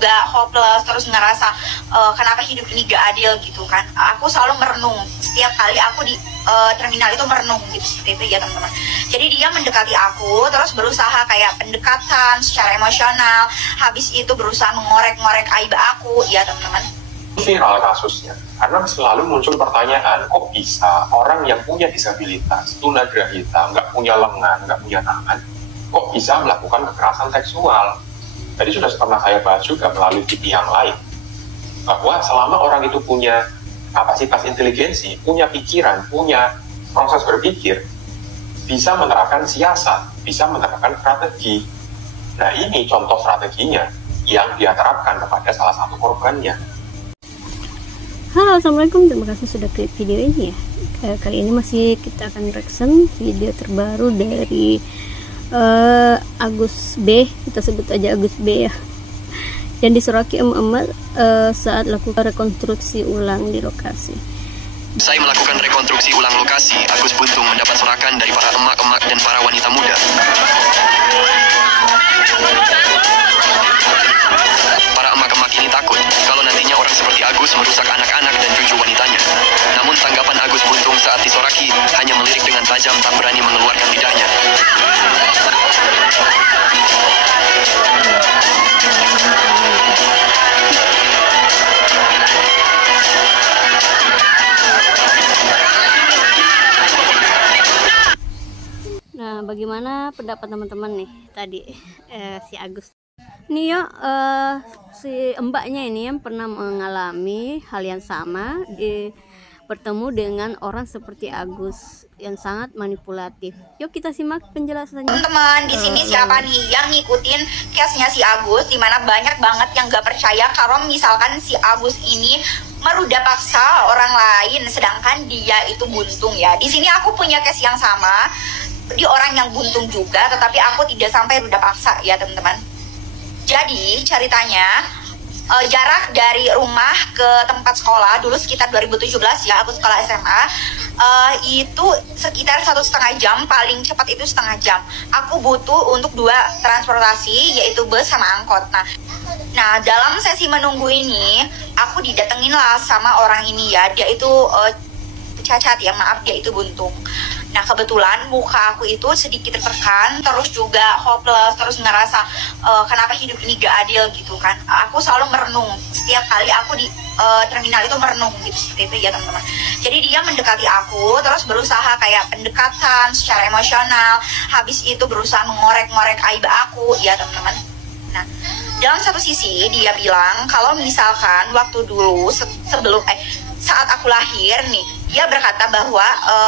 juga hopeless, terus ngerasa kenapa hidup ini gak adil gitu kan. Aku selalu merenung setiap kali aku di terminal itu, merenung gitu, seperti itu ya teman-teman. Jadi dia mendekati aku, terus berusaha kayak pendekatan secara emosional, habis itu berusaha mengorek-ngorek aib aku ya teman-teman. Viral kasusnya karena selalu muncul pertanyaan, kok bisa orang yang punya disabilitas, tunagrahita, nggak punya lengan, nggak punya tangan, kok bisa melakukan kekerasan seksual. Jadi sudah pernah saya bahas juga melalui video yang lain, bahwa selama orang itu punya kapasitas inteligensi, punya pikiran, punya proses berpikir, bisa menerapkan siasat, bisa menerapkan strategi. Nah ini contoh strateginya yang dia terapkan kepada salah satu korbannya. Halo, assalamualaikum, terima kasih sudah klik video ini ya. Kali ini masih kita akan reaction video terbaru dari Agus B, kita sebut aja Agus B ya, yang disoraki emak-emak saat lakukan rekonstruksi ulang di lokasi. Saya melakukan rekonstruksi ulang lokasi, Agus Buntung mendapat sorakan dari para emak-emak dan para wanita muda. Para emak-emak ini takut kalau nantinya orang seperti Agus merusak anak-anak dan cucu wanitanya. Namun tanggapan Agus Buntung saat disoraki hanya melirik dengan tajam, tak berani mengeluarkan lidahnya. Nah, bagaimana pendapat teman-teman nih tadi si Agus? Nih ya, si mbaknya ini yang pernah mengalami hal yang sama, bertemu dengan orang seperti Agus yang sangat manipulatif. Yuk kita simak penjelasannya. Teman-teman, di sini siapa nih yang ngikutin case-nya si Agus, dimana banyak banget yang gak percaya kalau misalkan si Agus ini meruda paksa orang lain sedangkan dia itu buntung ya. Di sini aku punya case yang sama, di orang yang buntung juga, tetapi aku tidak sampai ruda paksa ya teman-teman. Jadi ceritanya jarak dari rumah ke tempat sekolah dulu sekitar 2017 ya, aku sekolah SMA, itu sekitar 1,5 jam, paling cepat itu setengah jam. Aku butuh untuk 2 transportasi, yaitu bus sama angkot. Nah dalam sesi menunggu ini aku didatengin lah sama orang ini ya, dia itu cacat ya, maaf, dia itu buntung. Nah kebetulan muka aku itu sedikit tertekan, terus juga hopeless, terus ngerasa kenapa hidup ini gak adil gitu kan. Aku selalu merenung setiap kali aku di terminal itu, merenung gitu, seperti itu ya teman-teman. Jadi dia mendekati aku, terus berusaha kayak pendekatan secara emosional, habis itu berusaha mengorek-ngorek aib aku ya teman-teman. Nah dalam satu sisi dia bilang kalau misalkan waktu dulu sebelum saat aku lahir nih, dia berkata bahwa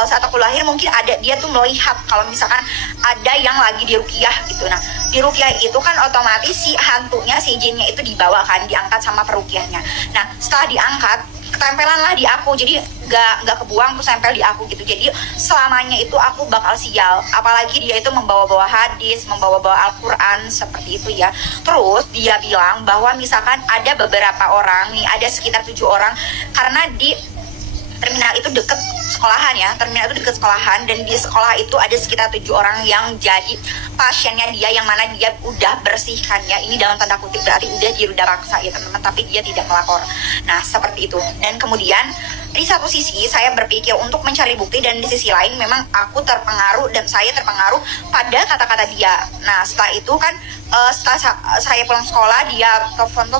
saat aku lahir mungkin ada, dia tuh melihat kalau misalkan ada yang lagi diruqyah gitu. Nah di ruqyah itu kan otomatis si hantunya, si jinnya itu dibawa kan, diangkat sama peruqyahnya. Nah setelah diangkat, ketempelan lah di aku, jadi nggak kebuang, terus tempel di aku gitu. Jadi selamanya itu aku bakal sial, apalagi dia itu membawa-bawa hadis, membawa-bawa Al-Quran seperti itu ya. Terus dia bilang bahwa misalkan ada beberapa orang nih, ada sekitar 7 orang, karena di terminal itu deket sekolahan ya, terminal itu deket sekolahan, dan di sekolah itu ada sekitar 7 orang yang jadi pasiennya dia, yang mana dia udah bersihkan ya, ini dalam tanda kutip berarti udah diruda paksa ya teman-teman, tapi dia tidak melapor. Nah seperti itu. Dan kemudian di satu sisi saya berpikir untuk mencari bukti, dan di sisi lain memang aku terpengaruh, dan saya terpengaruh pada kata-kata dia. Nah setelah itu kan setelah saya pulang sekolah, dia telepon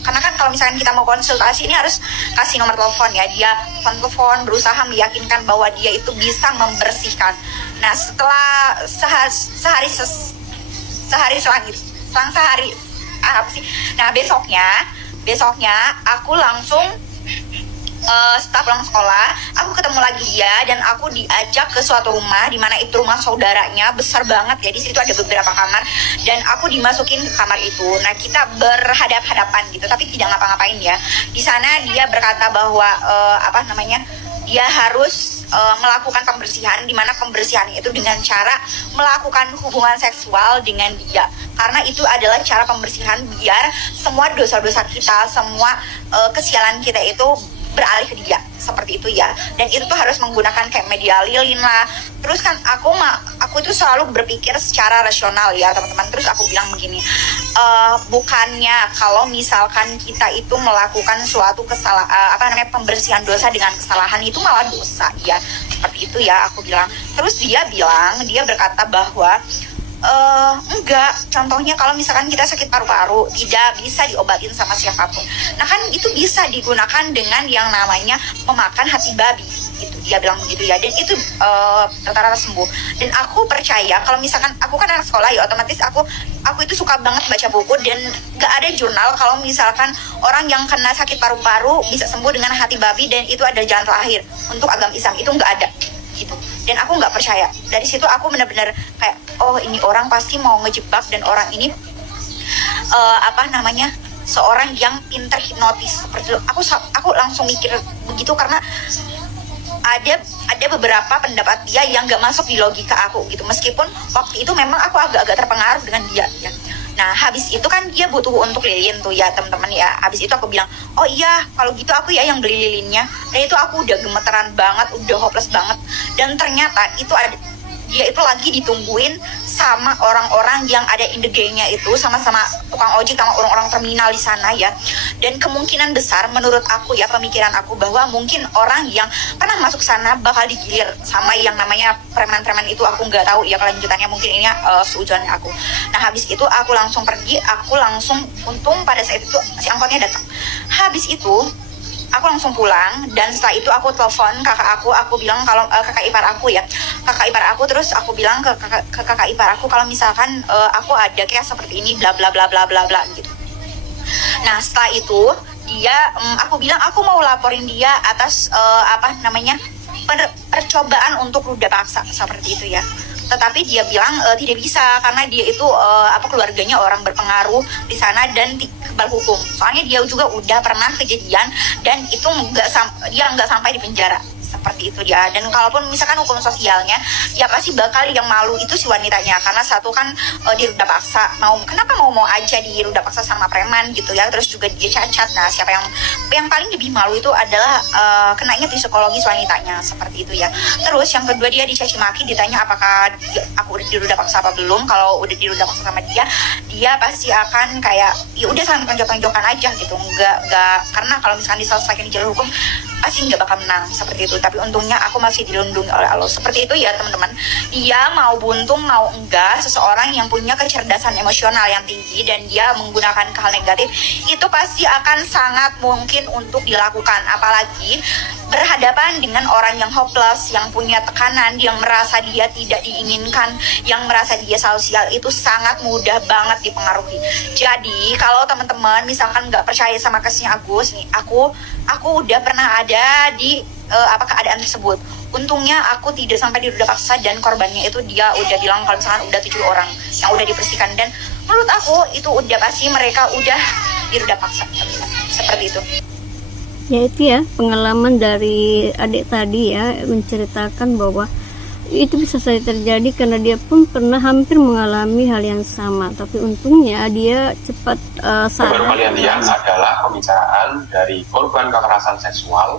karena kan kalau misalkan kita mau konsultasi ini harus kasih nomor telepon ya. Dia telepon berusaha meyakinkan bahwa dia itu bisa membersihkan. Nah setelah sehari nah besoknya aku langsung setelah pulang sekolah, aku ketemu lagi dia, dan aku diajak ke suatu rumah, di mana itu rumah saudaranya, besar banget ya. Di situ ada beberapa kamar, dan aku dimasukin ke kamar itu. Nah kita berhadap-hadapan gitu, tapi tidak ngapa-ngapain ya. Di sana dia berkata bahwa dia harus melakukan pembersihan, di mana pembersihan itu dengan cara melakukan hubungan seksual dengan dia, karena itu adalah cara pembersihan biar semua dosa-dosa kita, semua kesialan kita itu beralih ke dia seperti itu ya. Dan itu tuh harus menggunakan kayak media lilin lah. Terus kan aku itu selalu berpikir secara rasional ya teman-teman. Terus aku bilang begini, bukannya kalau misalkan kita itu melakukan suatu pembersihan dosa dengan kesalahan itu malah dosa ya, seperti itu ya aku bilang. Terus dia berkata bahwa enggak, contohnya kalau misalkan kita sakit paru-paru tidak bisa diobatin sama siapapun. Nah kan itu bisa digunakan dengan yang namanya memakan hati babi, gitu dia bilang begitu ya. Dan itu rata-rata sembuh. Dan aku percaya kalau misalkan aku kan anak sekolah ya, otomatis aku itu suka banget baca buku, dan gak ada jurnal kalau misalkan orang yang kena sakit paru-paru bisa sembuh dengan hati babi dan itu ada jalan terakhir untuk agama Islam, itu nggak ada gitu. Dan aku nggak percaya. Dari situ aku benar-benar kayak, oh ini orang pasti mau ngejebak, dan orang ini seorang yang pinter hipnotis seperti itu. Aku langsung mikir begitu karena ada beberapa pendapat dia yang nggak masuk di logika aku gitu. Meskipun waktu itu memang aku agak-agak terpengaruh dengan dia ya. Nah habis itu kan dia butuh untuk lilin tuh ya teman-teman ya. Habis itu aku bilang, oh iya kalau gitu aku ya yang beli lilinnya. Dan itu aku udah gemeteran banget, udah hopeless banget. Dan ternyata dia itu lagi ditungguin sama orang-orang yang ada in the gang-nya itu, sama-sama tukang ojek, sama orang-orang terminal di sana ya. Dan kemungkinan besar menurut aku ya, pemikiran aku, bahwa mungkin orang yang pernah masuk sana bakal digilir sama yang namanya preman-preman itu. Aku nggak tahu ya kelanjutannya, mungkin ini seujuannya aku. Nah habis itu aku langsung pergi, untung pada saat itu si angkotnya datang. Habis itu aku langsung pulang, dan setelah itu aku telepon kakak aku bilang kalau kakak ipar aku ya, terus aku bilang ke kakak ipar aku kalau misalkan aku ada kayak seperti ini bla bla bla bla bla bla gitu. Nah setelah itu aku bilang aku mau laporin dia atas percobaan untuk ruda paksa seperti itu ya. Tetapi dia bilang tidak bisa karena dia itu keluarganya orang berpengaruh di sana dan kebal hukum. Soalnya dia juga udah pernah kejadian dan itu dia nggak sampai di penjara. Seperti itu dia. Dan kalaupun misalkan hukum sosialnya, ya pasti bakal yang malu itu si wanitanya, karena satu kan diruda paksa, kenapa mau aja diruda paksa sama preman gitu ya, terus juga dia cacat. Nah siapa yang paling lebih malu itu adalah kenanya psikologis wanitanya, seperti itu ya. Terus yang kedua dia dicaci maki, ditanya apakah aku udah diruda paksa apa belum. Kalau udah diruda paksa sama dia pasti akan kayak ya udah saling tonjok-tonjokan aja gitu, nggak karena kalau misalkan diselesaikan di jalur hukum pasti nggak bakal menang seperti itu. Tapi untungnya aku masih dilindungi oleh Allah, seperti itu ya teman-teman. Dia mau buntung mau enggak, seseorang yang punya kecerdasan emosional yang tinggi dan dia menggunakan hal negatif itu pasti akan sangat mungkin untuk dilakukan. Apalagi berhadapan dengan orang yang hopeless, yang punya tekanan, yang merasa dia tidak diinginkan, yang merasa dia sosial, itu sangat mudah banget dipengaruhi. Jadi kalau teman-teman misalkan nggak percaya sama kesnya Agus nih, aku udah pernah ada di keadaan tersebut. Untungnya aku tidak sampai diruda paksa, dan korbannya itu dia udah bilang kalau misalkan udah 7 orang yang udah dibersihkan, dan menurut aku itu udah pasti mereka udah diruda paksa seperti itu. Ya itu ya pengalaman dari adik tadi ya, menceritakan bahwa itu bisa saja terjadi karena dia pun pernah hampir mengalami hal yang sama, tapi untungnya dia cepat sadar. Baru kalian lihat adalah pembicaraan dari korban kekerasan seksual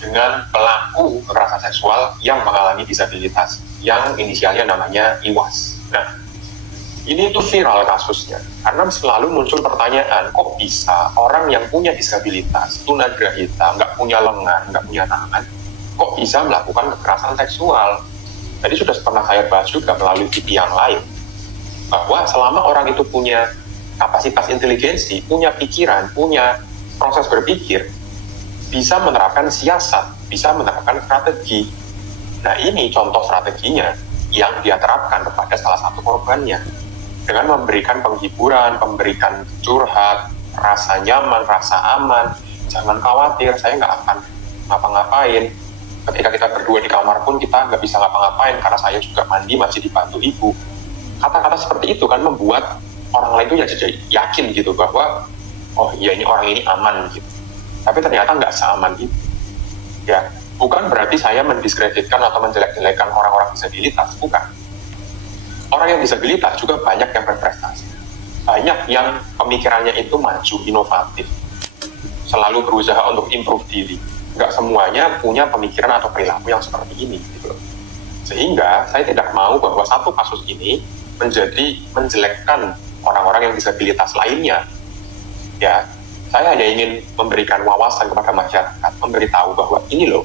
dengan pelaku kekerasan seksual yang mengalami disabilitas, yang inisialnya namanya Iwas. Nah, ini tuh viral kasusnya karena selalu muncul pertanyaan, kok bisa orang yang punya disabilitas, tunagrahita, nggak punya lengan, nggak punya tangan, kok bisa melakukan kekerasan seksual? Tadi sudah pernah saya bahas juga melalui video yang lain, bahwa selama orang itu punya kapasitas inteligensi, punya pikiran, punya proses berpikir, bisa menerapkan siasat, bisa menerapkan strategi. Nah ini contoh strateginya yang dia terapkan kepada salah satu korbannya, dengan memberikan penghiburan, memberikan curhat, rasa nyaman, rasa aman, jangan khawatir, saya nggak akan ngapa-ngapain. Ketika kita berdua di kamar pun kita nggak bisa ngapa-ngapain karena saya juga mandi masih dibantu ibu. Kata-kata seperti itu kan membuat orang lain itu jadi yakin gitu bahwa oh iya ini orang ini aman gitu. Tapi ternyata nggak seaman itu. Ya, bukan berarti saya mendiskreditkan atau menjelek-jelekan orang-orang disabilitas, bukan. Orang yang disabilitas juga banyak yang berprestasi. Banyak yang pemikirannya itu maju, inovatif. Selalu berusaha untuk improve diri. nggak semuanya punya pemikiran atau perilaku yang seperti ini gitu loh. Sehingga saya tidak mau bahwa satu kasus ini menjelekkan orang-orang yang disabilitas lainnya. Ya, saya hanya ingin memberikan wawasan kepada masyarakat, memberitahu bahwa ini loh,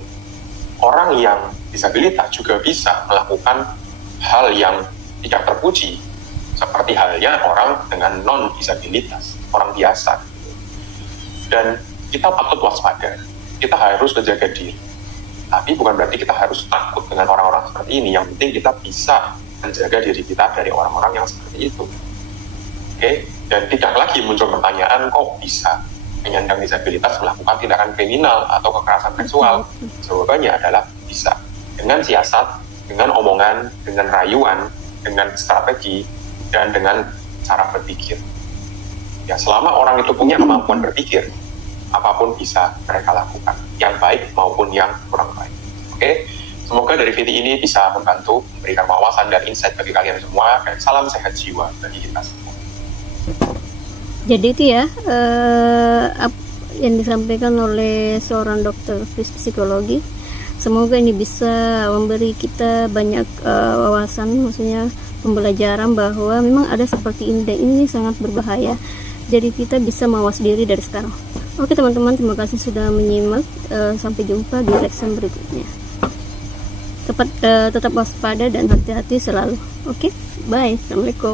orang yang disabilitas juga bisa melakukan hal yang tidak terpuji, seperti halnya orang dengan non-disabilitas, orang biasa. Dan kita patut waspada, kita harus menjaga diri. Tapi bukan berarti kita harus takut dengan orang-orang seperti ini. Yang penting kita bisa menjaga diri kita dari orang-orang yang seperti itu. Oke? Dan tidak lagi muncul pertanyaan, kok bisa penyandang disabilitas melakukan tindakan kriminal atau kekerasan seksual? Jawabannya adalah bisa. Dengan siasat, dengan omongan, dengan rayuan, dengan strategi, dan dengan cara berpikir. Ya, selama orang itu punya kemampuan berpikir, apapun bisa mereka lakukan, yang baik maupun yang kurang baik. Oke? Semoga dari video ini bisa membantu memberikan wawasan dan insight bagi kalian semua, dan salam sehat jiwa bagi kita semua. Jadi itu ya yang disampaikan oleh seorang dokter psikologi. Semoga ini bisa memberi kita banyak wawasan, maksudnya pembelajaran bahwa memang ada seperti ini dan ini sangat berbahaya. Jadi kita bisa mawas diri dari sekarang. Oke teman-teman, terima kasih sudah menyimak. Sampai jumpa di lesson berikutnya. Tetap waspada dan hati-hati selalu. Oke, bye. Assalamualaikum.